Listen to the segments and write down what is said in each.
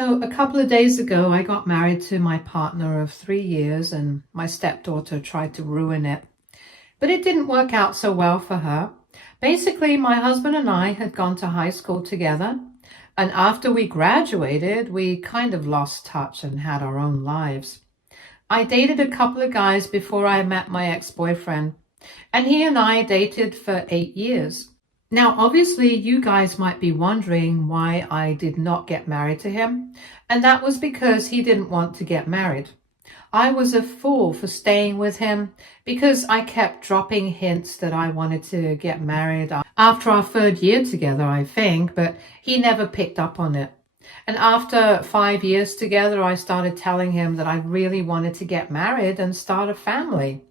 So a couple of days ago, I got married to my partner of 3 years, and my stepdaughter tried to ruin it. But it didn't work out so well for her. Basically, my husband and I had gone to high school together, and after we graduated, we kind of lost touch and had our own lives. I dated a couple of guys before I met my ex-boyfriend, and he and I dated for 8 years. Now, obviously, you guys might be wondering why I did not get married to him, and that was because he didn't want to get married. I was a fool for staying with him because I kept dropping hints that I wanted to get married after our third year together, I think, but he never picked up on it. And after 5 years together, I started telling him that I really wanted to get married and start a family.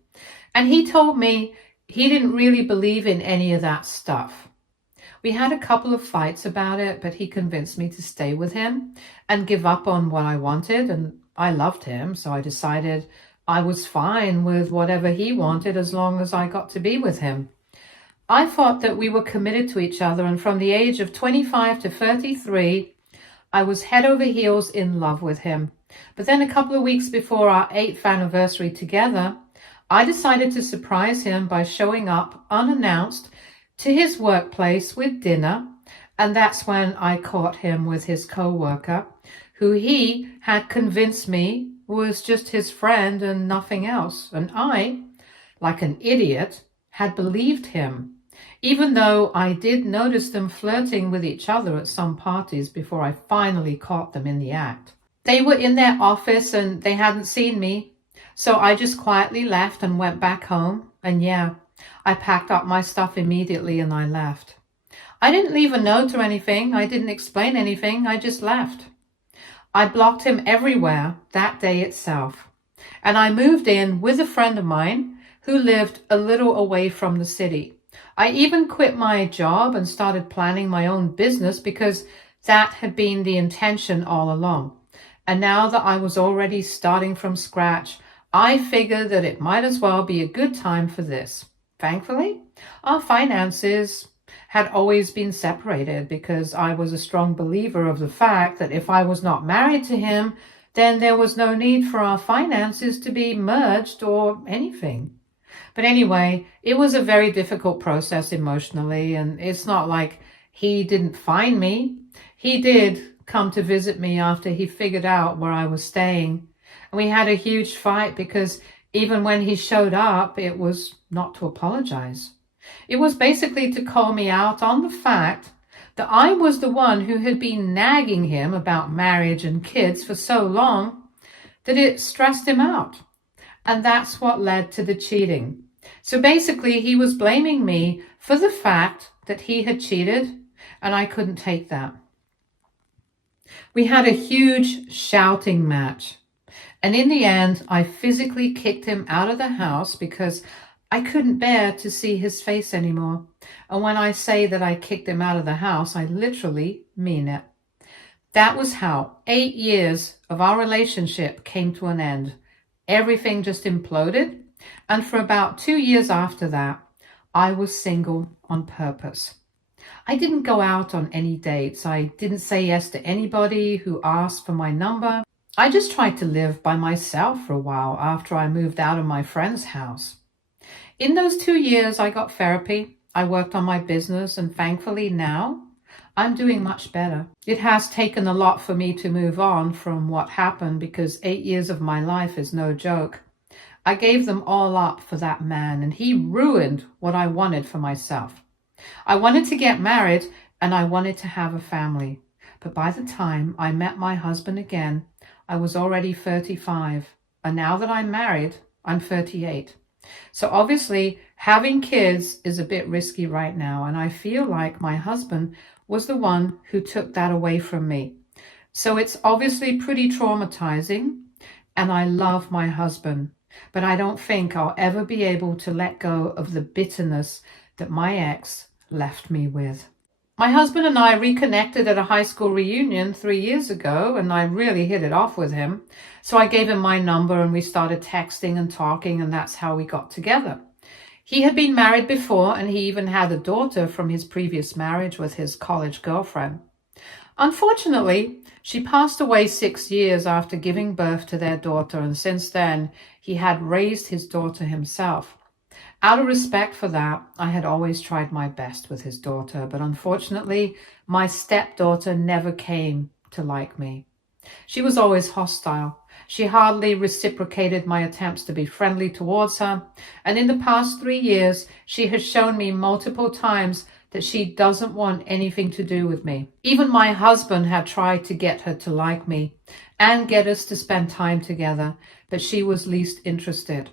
And he told me he didn't really believe in any of that stuff. We had a couple of fights about it, but he convinced me to stay with him and give up on what I wanted. And I loved him, so I decided I was fine with whatever he wanted as long as I got to be with him. I thought that we were committed to each other, and from the age of 25 to 33, I was head over heels in love with him. But then a couple of weeks before our 8th anniversary together, I decided to surprise him by showing up unannounced to his workplace with dinner, and that's when I caught him with his co-worker, who he had convinced me was just his friend and nothing else. And I, like an idiot, had believed him, even though I did notice them flirting with each other at some parties before I finally caught them in the act. They were in their office and they hadn't seen me, so I just quietly left and went back home, and yeah, I packed up my stuff immediately and I left. I didn't leave a note or anything. I didn't explain anything. I just left. I blocked him everywhere that day itself. And I moved in with a friend of mine who lived a little away from the city. I even quit my job and started planning my own business because that had been the intention all along. And now that I was already starting from scratch, I figured that it might as well be a good time for this. Thankfully, our finances had always been separated because I was a strong believer of the fact that if I was not married to him, then there was no need for our finances to be merged or anything. But anyway, it was a very difficult process emotionally, and it's not like he didn't find me. He did come to visit me after he figured out where I was staying. And we had a huge fight because even when he showed up, it was not to apologize. It was basically to call me out on the fact that I was the one who had been nagging him about marriage and kids for so long that it stressed him out. And that's what led to the cheating. So basically, he was blaming me for the fact that he had cheated, and I couldn't take that. We had a huge shouting match. And in the end, I physically kicked him out of the house because I couldn't bear to see his face anymore. And when I say that I kicked him out of the house, I literally mean it. That was how 8 years of our relationship came to an end. Everything just imploded. And for about 2 years after that, I was single on purpose. I didn't go out on any dates. I didn't say yes to anybody who asked for my number. I just tried to live by myself for a while after I moved out of my friend's house. In those 2 years, I got therapy. I worked on my business, and thankfully now I'm doing much better. It has taken a lot for me to move on from what happened because 8 years of my life is no joke. I gave them all up for that man, and he ruined what I wanted for myself. I wanted to get married and I wanted to have a family. But by the time I met my husband again, I was already 35. And now that I'm married, I'm 38. So obviously having kids is a bit risky right now. And I feel like my husband was the one who took that away from me. So it's obviously pretty traumatizing. And I love my husband. But I don't think I'll ever be able to let go of the bitterness that my ex left me with. My husband and I reconnected at a high school reunion 3 years ago, and I really hit it off with him. So I gave him my number and we started texting and talking, and that's how we got together. He had been married before, and he even had a daughter from his previous marriage with his college girlfriend. Unfortunately, she passed away 6 years after giving birth to their daughter, and since then, he had raised his daughter himself. Out of respect for that, I had always tried my best with his daughter, but unfortunately, my stepdaughter never came to like me. She was always hostile. She hardly reciprocated my attempts to be friendly towards her, and in the past 3 years, she has shown me multiple times that she doesn't want anything to do with me. Even my husband had tried to get her to like me and get us to spend time together, but she was least interested.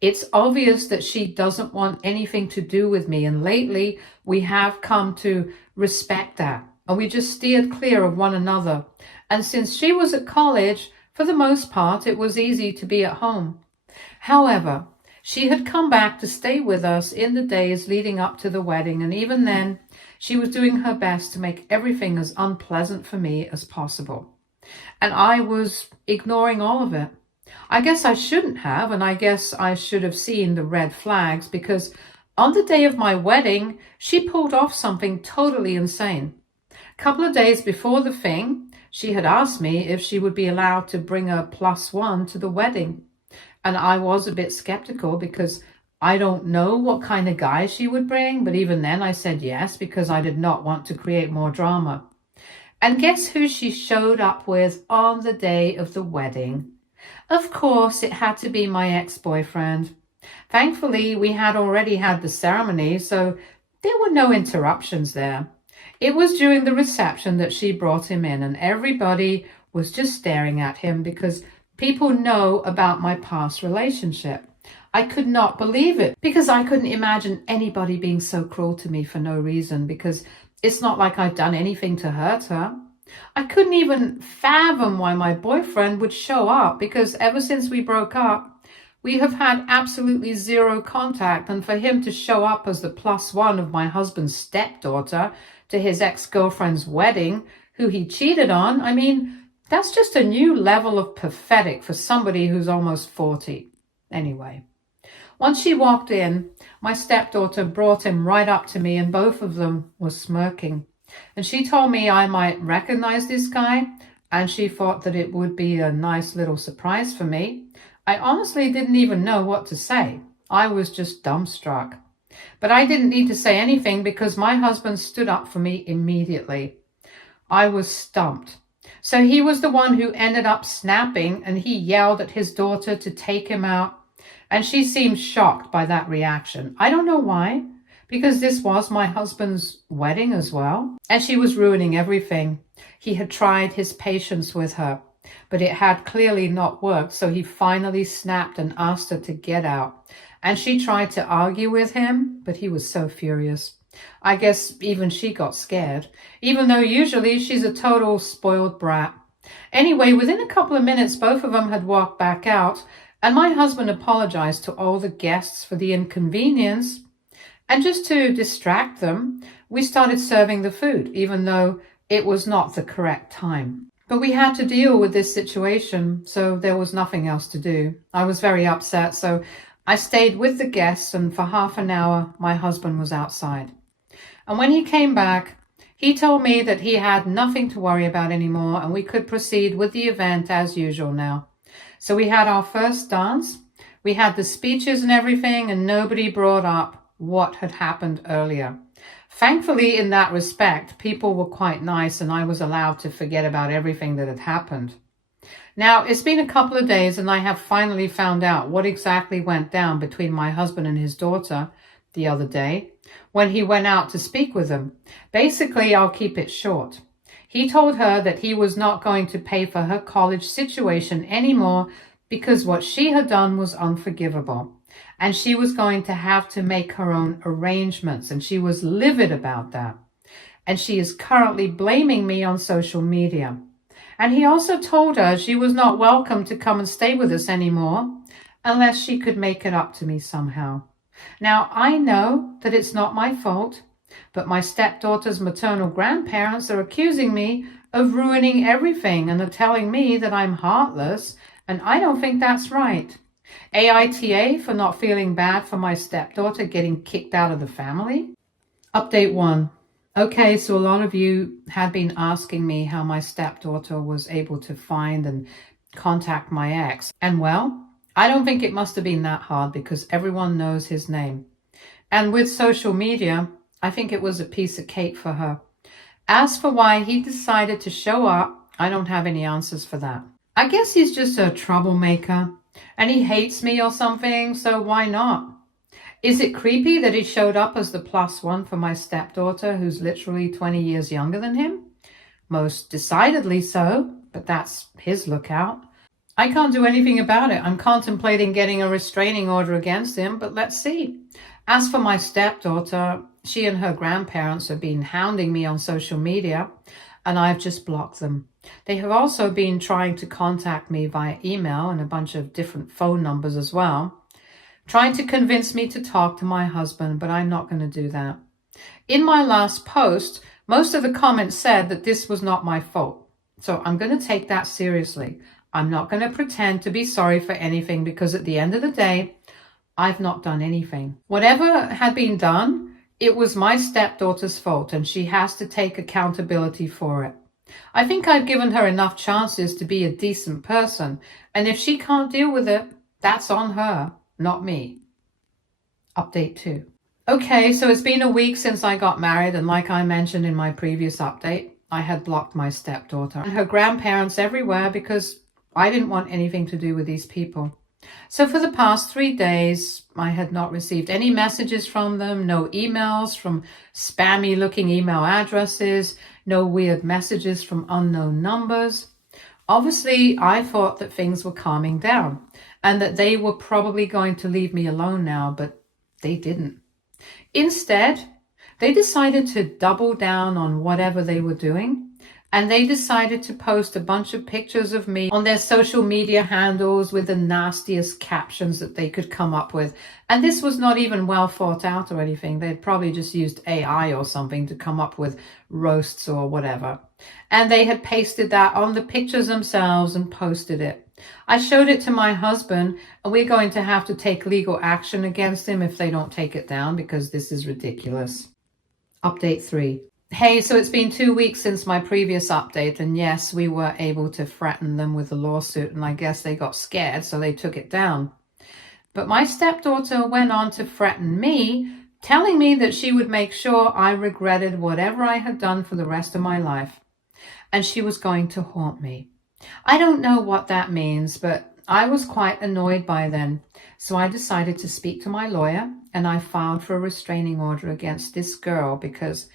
It's obvious that she doesn't want anything to do with me, and lately we have come to respect that, and we just steered clear of one another. And since she was at college, for the most part, it was easy to be at home. However, she had come back to stay with us in the days leading up to the wedding, and even then, she was doing her best to make everything as unpleasant for me as possible. And I was ignoring all of it. I guess I shouldn't have, and I guess I should have seen the red flags, because on the day of my wedding, she pulled off something totally insane. A couple of days before the thing, she had asked me if she would be allowed to bring a +1 to the wedding. And I was a bit skeptical because I don't know what kind of guy she would bring, but even then I said yes because I did not want to create more drama. And guess who she showed up with on the day of the wedding? Of course, it had to be my ex-boyfriend. Thankfully, we had already had the ceremony, so there were no interruptions there. It was during the reception that she brought him in, and everybody was just staring at him because people know about my past relationship. I could not believe it because I couldn't imagine anybody being so cruel to me for no reason, because it's not like I've done anything to hurt her. I couldn't even fathom why my boyfriend would show up, because ever since we broke up, we have had absolutely zero contact, and for him to show up as the +1 of my husband's stepdaughter to his ex-girlfriend's wedding, who he cheated on, I mean, that's just a new level of pathetic for somebody who's almost 40. Anyway, once she walked in, my stepdaughter brought him right up to me, and both of them were smirking. And she told me I might recognize this guy, and she thought that it would be a nice little surprise for me. I honestly didn't even know what to say. I was just dumbstruck. But I didn't need to say anything because my husband stood up for me immediately. I was stumped. So he was the one who ended up snapping, and he yelled at his daughter to take him out. And she seemed shocked by that reaction. I don't know why, because this was my husband's wedding as well. And she was ruining everything. He had tried his patience with her, but it had clearly not worked. So he finally snapped and asked her to get out. And she tried to argue with him, but he was so furious. I guess even she got scared, even though usually she's a total spoiled brat. Anyway, within a couple of minutes, both of them had walked back out, and my husband apologized to all the guests for the inconvenience. And just to distract them, we started serving the food, even though it was not the correct time. But we had to deal with this situation, so there was nothing else to do. I was very upset, so I stayed with the guests, and for half an hour, my husband was outside. And when he came back, he told me that he had nothing to worry about anymore, and we could proceed with the event as usual now. So we had our first dance, we had the speeches and everything, and nobody brought up what had happened earlier. Thankfully, in that respect, people were quite nice, and I was allowed to forget about everything that had happened. Now, it's been a couple of days, and I have finally found out what exactly went down between my husband and his daughter the other day when he went out to speak with them. Basically, I'll keep it short. He told her that he was not going to pay for her college situation anymore because what she had done was unforgivable, and she was going to have to make her own arrangements, and she was livid about that. And she is currently blaming me on social media. And he also told her she was not welcome to come and stay with us anymore unless she could make it up to me somehow. Now, I know that it's not my fault, but my stepdaughter's maternal grandparents are accusing me of ruining everything and are telling me that I'm heartless, and I don't think that's right. Aita for not feeling bad for my stepdaughter getting kicked out of the family. Update 1. Okay, so a lot of you had been asking me how my stepdaughter was able to find and contact my ex. And well, I don't think it must have been that hard because everyone knows his name. And with social media, I think it was a piece of cake for her. As for why he decided to show up, I don't have any answers for that. I guess he's just a troublemaker and he hates me or something, so why not? Is it creepy that he showed up as the plus one for my stepdaughter, who's literally 20 years younger than him? Most decidedly so, but that's his lookout. I can't do anything about it. I'm contemplating getting a restraining order against him, but let's see. As for my stepdaughter, she and her grandparents have been hounding me on social media, and I've just blocked them. They have also been trying to contact me via email and a bunch of different phone numbers as well, trying to convince me to talk to my husband, but I'm not going to do that. In my last post, most of the comments said that this was not my fault. So I'm going to take that seriously. I'm not going to pretend to be sorry for anything because at the end of the day, I've not done anything. Whatever had been done, it was my stepdaughter's fault and she has to take accountability for it. I think I've given her enough chances to be a decent person, and if she can't deal with it, that's on her, not me. Update 2. Okay, so it's been a week since I got married, and like I mentioned in my previous update, I had blocked my stepdaughter and her grandparents everywhere because I didn't want anything to do with these people. So for the past 3 days, I had not received any messages from them, no emails from spammy looking email addresses, no weird messages from unknown numbers. Obviously, I thought that things were calming down and that they were probably going to leave me alone now, but they didn't. Instead, they decided to double down on whatever they were doing, and they decided to post a bunch of pictures of me on their social media handles with the nastiest captions that they could come up with. And this was not even well thought out or anything. They'd probably just used AI or something to come up with roasts or whatever. And they had pasted that on the pictures themselves and posted it. I showed it to my husband, and we're going to have to take legal action against him if they don't take it down because this is ridiculous. Update 3. Hey, so it's been 2 weeks since my previous update, and yes, we were able to threaten them with a lawsuit, and I guess they got scared, so they took it down. But my stepdaughter went on to threaten me, telling me that she would make sure I regretted whatever I had done for the rest of my life, and she was going to haunt me. I don't know what that means, but I was quite annoyed by then, so I decided to speak to my lawyer, and I filed for a restraining order against this girl because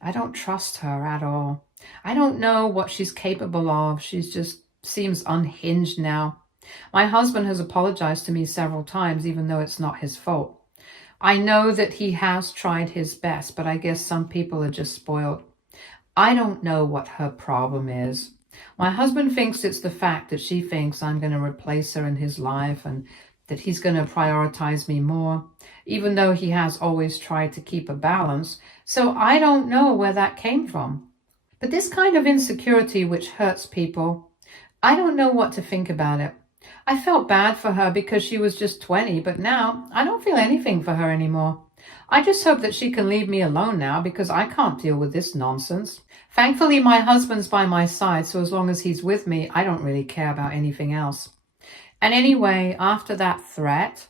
I don't trust her at all. I don't know what she's capable of. She just seems unhinged now. My husband has apologized to me several times, even though it's not his fault. I know that he has tried his best, but I guess some people are just spoiled. I don't know what her problem is. My husband thinks it's the fact that she thinks I'm going to replace her in his life and that he's going to prioritize me more, even though he has always tried to keep a balance. So I don't know where that came from. But this kind of insecurity which hurts people, I don't know what to think about it. I felt bad for her because she was just 20, but now I don't feel anything for her anymore. I just hope that she can leave me alone now because I can't deal with this nonsense. Thankfully, my husband's by my side, so as long as he's with me, I don't really care about anything else. And anyway, after that threat,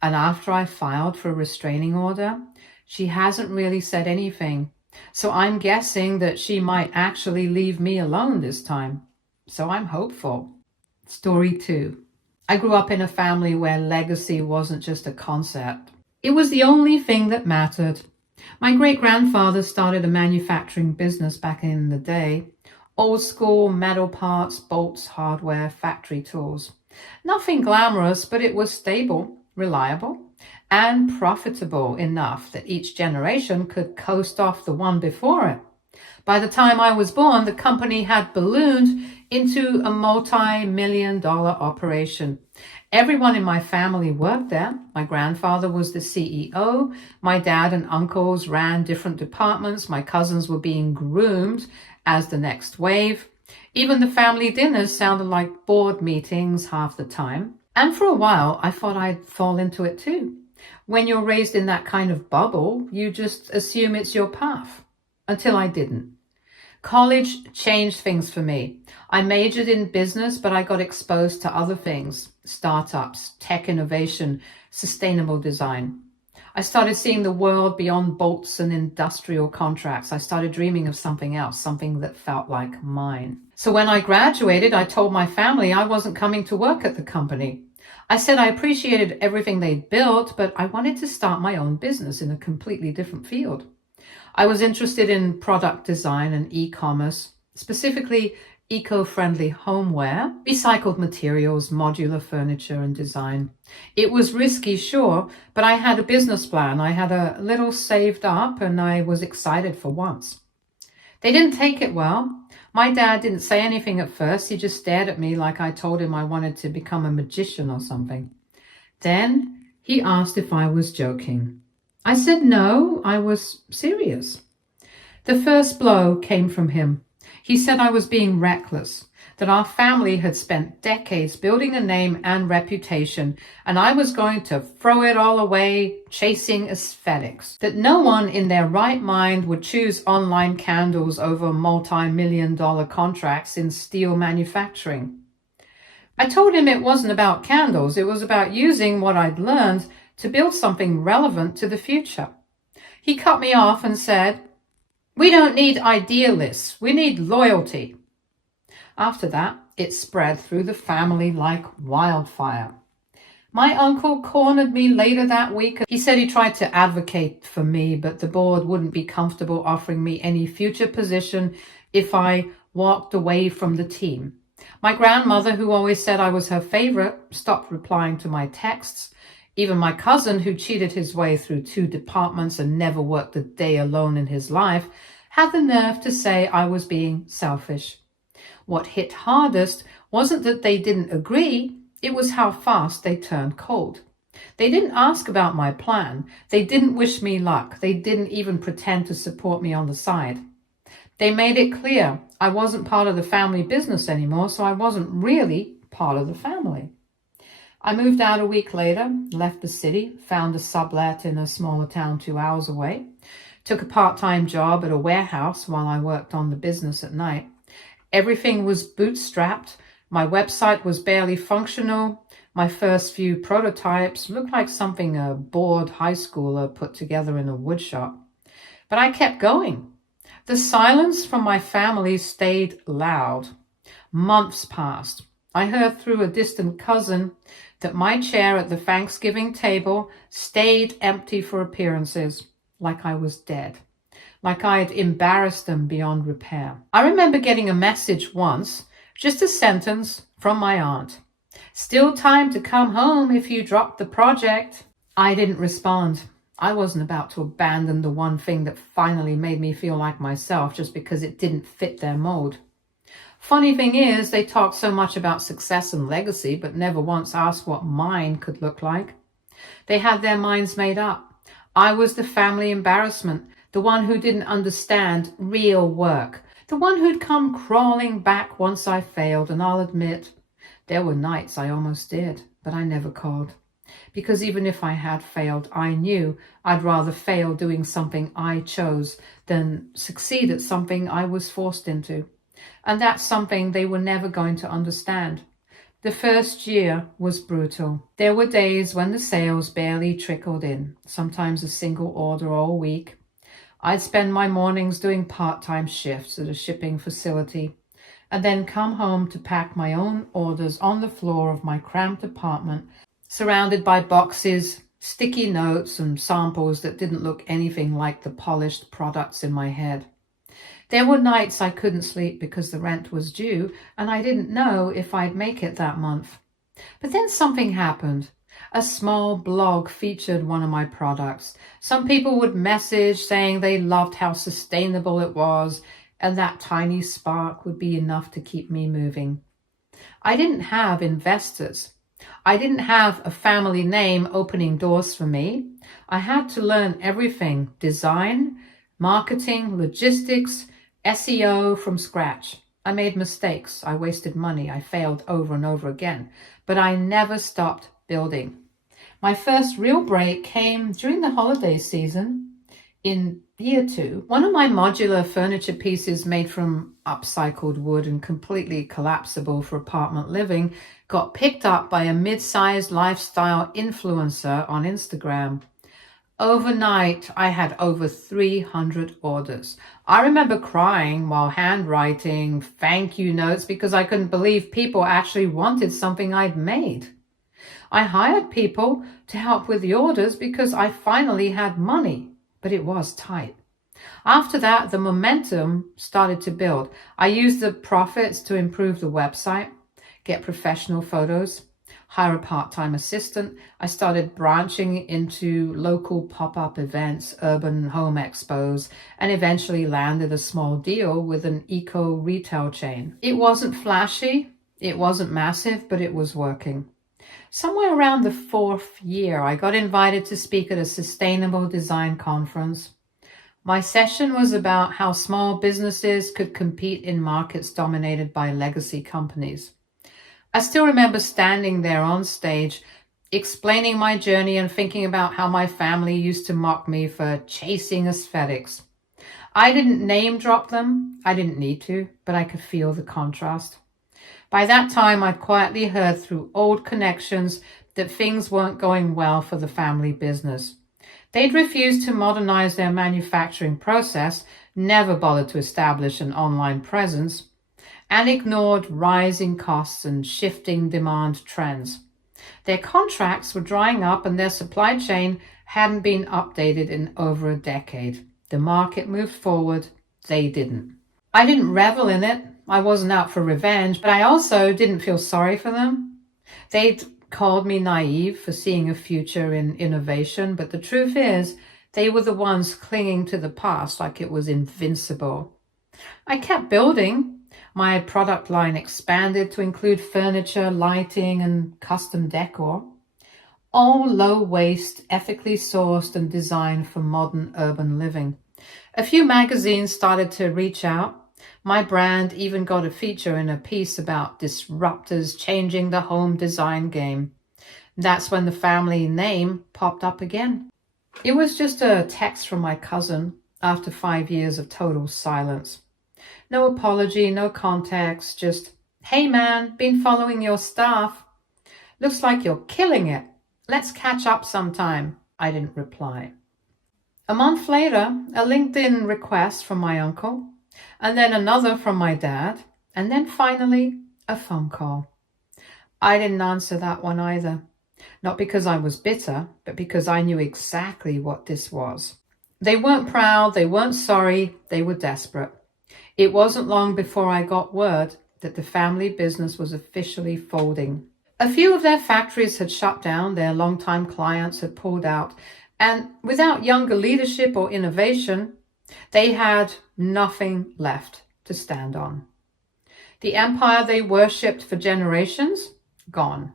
and after I filed for a restraining order, she hasn't really said anything. So I'm guessing that she might actually leave me alone this time. So I'm hopeful. Story 2. I grew up in a family where legacy wasn't just a concept. It was the only thing that mattered. My great-grandfather started a manufacturing business back in the day. Old school metal parts, bolts, hardware, factory tools. Nothing glamorous, but it was stable, reliable, and profitable enough that each generation could coast off the one before it. By the time I was born, the company had ballooned into a multi-million-dollar operation. Everyone in my family worked there. My grandfather was the CEO. My dad and uncles ran different departments. My cousins were being groomed as the next wave. Even the family dinners sounded like board meetings half the time. And for a while, I thought I'd fall into it too. When you're raised in that kind of bubble, you just assume it's your path. until I didn't. College changed things for me. I majored in business, but I got exposed to other things: startups, tech innovation, sustainable design. I started seeing the world beyond bolts and industrial contracts. I started dreaming of something else, something that felt like mine. So when I graduated, I told my family I wasn't coming to work at the company. I said I appreciated everything they'd built, but I wanted to start my own business in a completely different field. I was interested in product design and e-commerce, specifically eco-friendly homeware, recycled materials, modular furniture and design. It was risky, sure, but I had a business plan. I had a little saved up and I was excited for once. They didn't take it well. My dad didn't say anything at first. He just stared at me like I told him I wanted to become a magician or something. Then he asked if I was joking. I said no, I was serious. The first blow came from him. He said I was being reckless, that our family had spent decades building a name and reputation, and I was going to throw it all away chasing aesthetics, that no one in their right mind would choose online candles over multi-million-dollar contracts in steel manufacturing. I told him it wasn't about candles, it was about using what I'd learned to build something relevant to the future. He cut me off and said, "We don't need idealists, we need loyalty." After that, it spread through the family like wildfire. My uncle cornered me later that week. He said he tried to advocate for me, but the board wouldn't be comfortable offering me any future position if I walked away from the team. My grandmother, who always said I was her favorite, stopped replying to my texts. Even my cousin, who cheated his way through 2 departments and never worked a day alone in his life, had the nerve to say I was being selfish. What hit hardest wasn't that they didn't agree, it was how fast they turned cold. They didn't ask about my plan. They didn't wish me luck. They didn't even pretend to support me on the side. They made it clear I wasn't part of the family business anymore, so I wasn't really part of the family. I moved out a week later, left the city, found a sublet in a smaller town 2 hours away, took a part-time job at a warehouse while I worked on the business at night. Everything was bootstrapped. My website was barely functional. My first few prototypes looked like something a bored high schooler put together in a woodshop. But I kept going. The silence from my family stayed loud. Months passed. I heard through a distant cousin that my chair at the Thanksgiving table stayed empty for appearances, like I was dead, like I'd embarrassed them beyond repair. I remember getting a message once, just a sentence from my aunt. "Still time to come home if you drop the project." I didn't respond. I wasn't about to abandon the one thing that finally made me feel like myself just because it didn't fit their mold. Funny thing is, they talk so much about success and legacy, but never once asked what mine could look like. They had their minds made up. I was the family embarrassment, the one who didn't understand real work, the one who'd come crawling back once I failed, and I'll admit, there were nights I almost did, but I never called. Because even if I had failed, I knew I'd rather fail doing something I chose than succeed at something I was forced into. And that's something they were never going to understand. The first year was brutal. There were days when the sales barely trickled in, sometimes a single order all week. I'd spend my mornings doing part-time shifts at a shipping facility, and then come home to pack my own orders on the floor of my cramped apartment, surrounded by boxes, sticky notes, and samples that didn't look anything like the polished products in my head. There were nights I couldn't sleep because the rent was due, and I didn't know if I'd make it that month. But then something happened. A small blog featured one of my products. Some people would message saying they loved how sustainable it was, and that tiny spark would be enough to keep me moving. I didn't have investors. I didn't have a family name opening doors for me. I had to learn everything: design, marketing, logistics, SEO from scratch. I made mistakes. I wasted money. I failed over and over again. But I never stopped building. My first real break came during the holiday season. In year 2, one of my modular furniture pieces made from upcycled wood and completely collapsible for apartment living got picked up by a mid-sized lifestyle influencer on Instagram. Overnight, I had over 300 orders. I remember crying while handwriting thank you notes because I couldn't believe people actually wanted something I'd made. I hired people to help with the orders because I finally had money, but it was tight. After that, the momentum started to build. I used the profits to improve the website, get professional photos, hire a part-time assistant. I started branching into local pop-up events, urban home expos, and eventually landed a small deal with an eco retail chain. It wasn't flashy, it wasn't massive, but it was working. Somewhere around the 4th year, I got invited to speak at a sustainable design conference. My session was about how small businesses could compete in markets dominated by legacy companies. I still remember standing there on stage, explaining my journey and thinking about how my family used to mock me for chasing aesthetics. I didn't name drop them. I didn't need to, but I could feel the contrast. By that time, I'd quietly heard through old connections that things weren't going well for the family business. They'd refused to modernize their manufacturing process, never bothered to establish an online presence, and ignored rising costs and shifting demand trends. Their contracts were drying up and their supply chain hadn't been updated in over a decade. The market moved forward, they didn't. I didn't revel in it. I wasn't out for revenge, but I also didn't feel sorry for them. They'd called me naive for seeing a future in innovation, but the truth is, they were the ones clinging to the past like it was invincible. I kept building. My product line expanded to include furniture, lighting, and custom decor. All low waste, ethically sourced and designed for modern urban living. A few magazines started to reach out. My brand even got a feature in a piece about disruptors changing the home design game. That's when the family name popped up again. It was just a text from my cousin after 5 years of total silence. No apology, no context, just, hey man, been following your stuff. Looks like you're killing it. Let's catch up sometime. I didn't reply. A month later, a LinkedIn request from my uncle, and then another from my dad, and then finally a phone call. I didn't answer that one either. Not because I was bitter, but because I knew exactly what this was. They weren't proud, they weren't sorry, they were desperate. It wasn't long before I got word that the family business was officially folding. A few of their factories had shut down, their longtime clients had pulled out, and without younger leadership or innovation, they had nothing left to stand on. The empire they worshipped for generations, gone.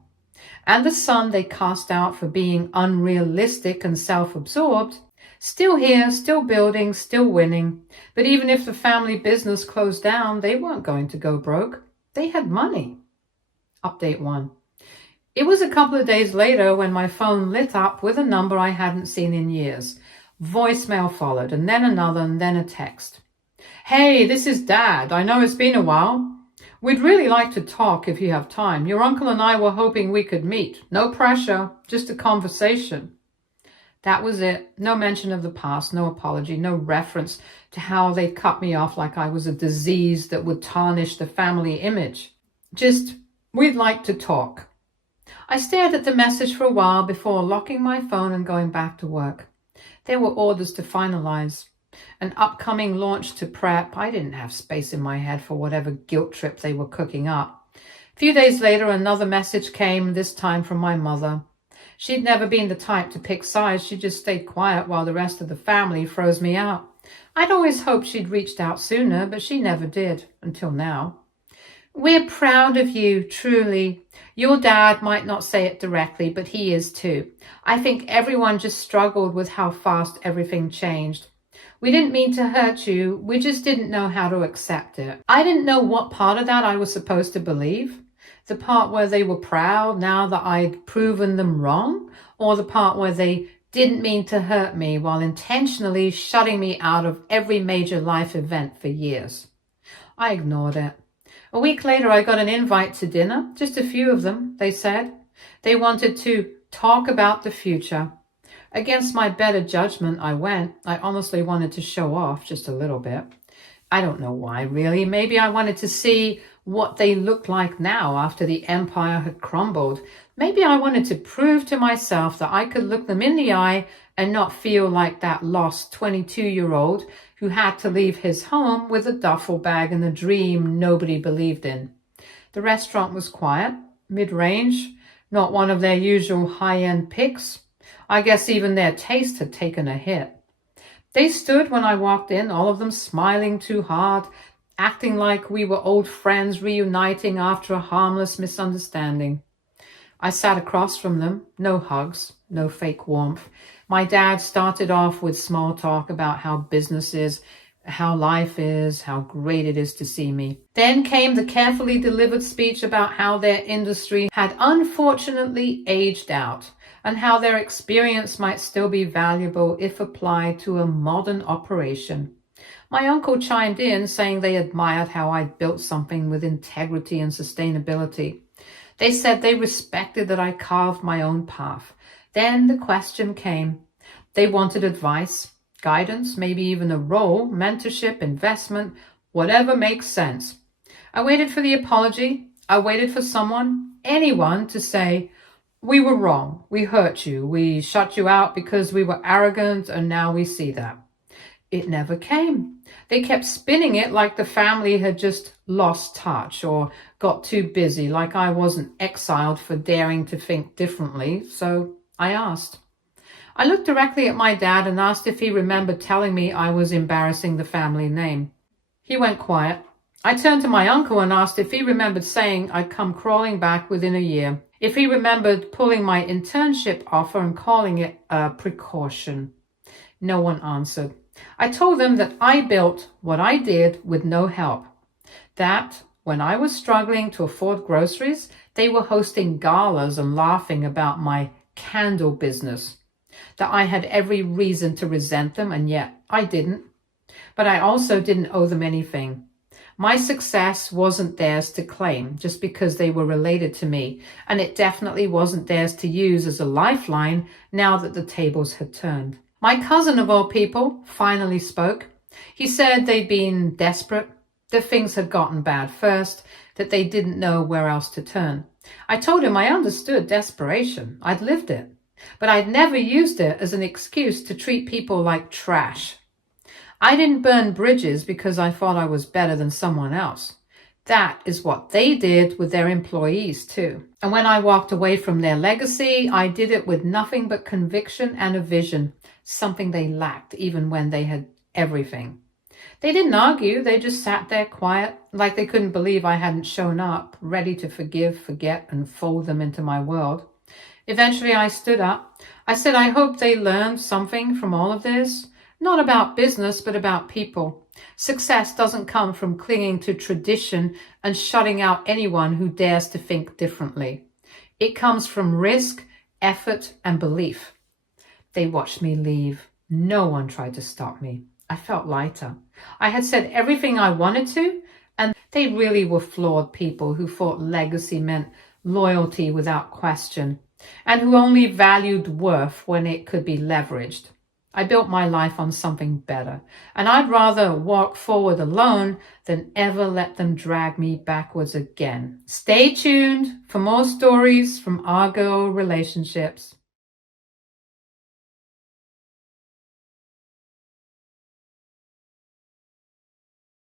And the son they cast out for being unrealistic and self-absorbed, still here, still building, still winning. But even if the family business closed down, they weren't going to go broke. They had money. Update 1. It was a couple of days later when my phone lit up with a number I hadn't seen in years. Voicemail followed, and then another, and then a text. Hey, this is Dad. I know it's been a while. We'd really like to talk if you have time. Your uncle and I were hoping we could meet. No pressure, just a conversation. That was it. No mention of the past, no apology, no reference to how they cut me off like I was a disease that would tarnish the family image. Just, we'd like to talk. I stared at the message for a while before locking my phone and going back to work. There were orders to finalize, an upcoming launch to prep. I didn't have space in my head for whatever guilt trip they were cooking up. A few days later, another message came, this time from my mother. She'd never been the type to pick sides. She just stayed quiet while the rest of the family froze me out. I'd always hoped she'd reached out sooner, but she never did, until now. We're proud of you, truly. Your dad might not say it directly, but he is too. I think everyone just struggled with how fast everything changed. We didn't mean to hurt you. We just didn't know how to accept it. I didn't know what part of that I was supposed to believe. The part where they were proud now that I'd proven them wrong, or the part where they didn't mean to hurt me while intentionally shutting me out of every major life event for years. I ignored it. A week later, I got an invite to dinner, just a few of them, they said. They wanted to talk about the future. Against my better judgment, I went. I honestly wanted to show off just a little bit. I don't know why, really. Maybe I wanted to see what they looked like now after the empire had crumbled. Maybe I wanted to prove to myself that I could look them in the eye and not feel like that lost 22-year-old who had to leave his home with a duffel bag and a dream nobody believed in. The restaurant was quiet, mid-range, not one of their usual high-end picks. I guess even their taste had taken a hit. They stood when I walked in, all of them smiling too hard, acting like we were old friends reuniting after a harmless misunderstanding. I sat across from them, no hugs, no fake warmth. My dad started off with small talk about how business is, how life is, how great it is to see me. Then came the carefully delivered speech about how their industry had unfortunately aged out and how their experience might still be valuable if applied to a modern operation. My uncle chimed in, saying they admired how I built something with integrity and sustainability. They said they respected that I carved my own path. Then the question came. They wanted advice, guidance, maybe even a role, mentorship, investment, whatever makes sense. I waited for the apology. I waited for someone, anyone, to say, "We were wrong. We hurt you. We shut you out because we were arrogant, and now we see that." It never came. They kept spinning it like the family had just lost touch or got too busy, like I wasn't exiled for daring to think differently. So I asked. I looked directly at my dad and asked if he remembered telling me I was embarrassing the family name. He went quiet. I turned to my uncle and asked if he remembered saying I'd come crawling back within a year, if he remembered pulling my internship offer and calling it a precaution. No one answered. I told them that I built what I did with no help, that when I was struggling to afford groceries, they were hosting galas and laughing about my candle business, that I had every reason to resent them, and yet I didn't. But I also didn't owe them anything. My success wasn't theirs to claim just because they were related to me, and it definitely wasn't theirs to use as a lifeline now that the tables had turned. My cousin, of all people, finally spoke. He said they'd been desperate, that things had gotten bad first, that they didn't know where else to turn. I told him I understood desperation. I'd lived it, but I'd never used it as an excuse to treat people like trash. I didn't burn bridges because I thought I was better than someone else. That is what they did with their employees too. And when I walked away from their legacy, I did it with nothing but conviction and a vision, something they lacked even when they had everything. They didn't argue, they just sat there quiet, like they couldn't believe I hadn't shown up, ready to forgive, forget, and fold them into my world. Eventually I stood up. I said I hope they learned something from all of this. Not about business, but about people. Success doesn't come from clinging to tradition and shutting out anyone who dares to think differently. It comes from risk, effort, and belief. They watched me leave. No one tried to stop me. I felt lighter. I had said everything I wanted to, and they really were flawed people who thought legacy meant loyalty without question, and who only valued worth when it could be leveraged. I built my life on something better, and I'd rather walk forward alone than ever let them drag me backwards again. Stay tuned for more stories from our girl relationships.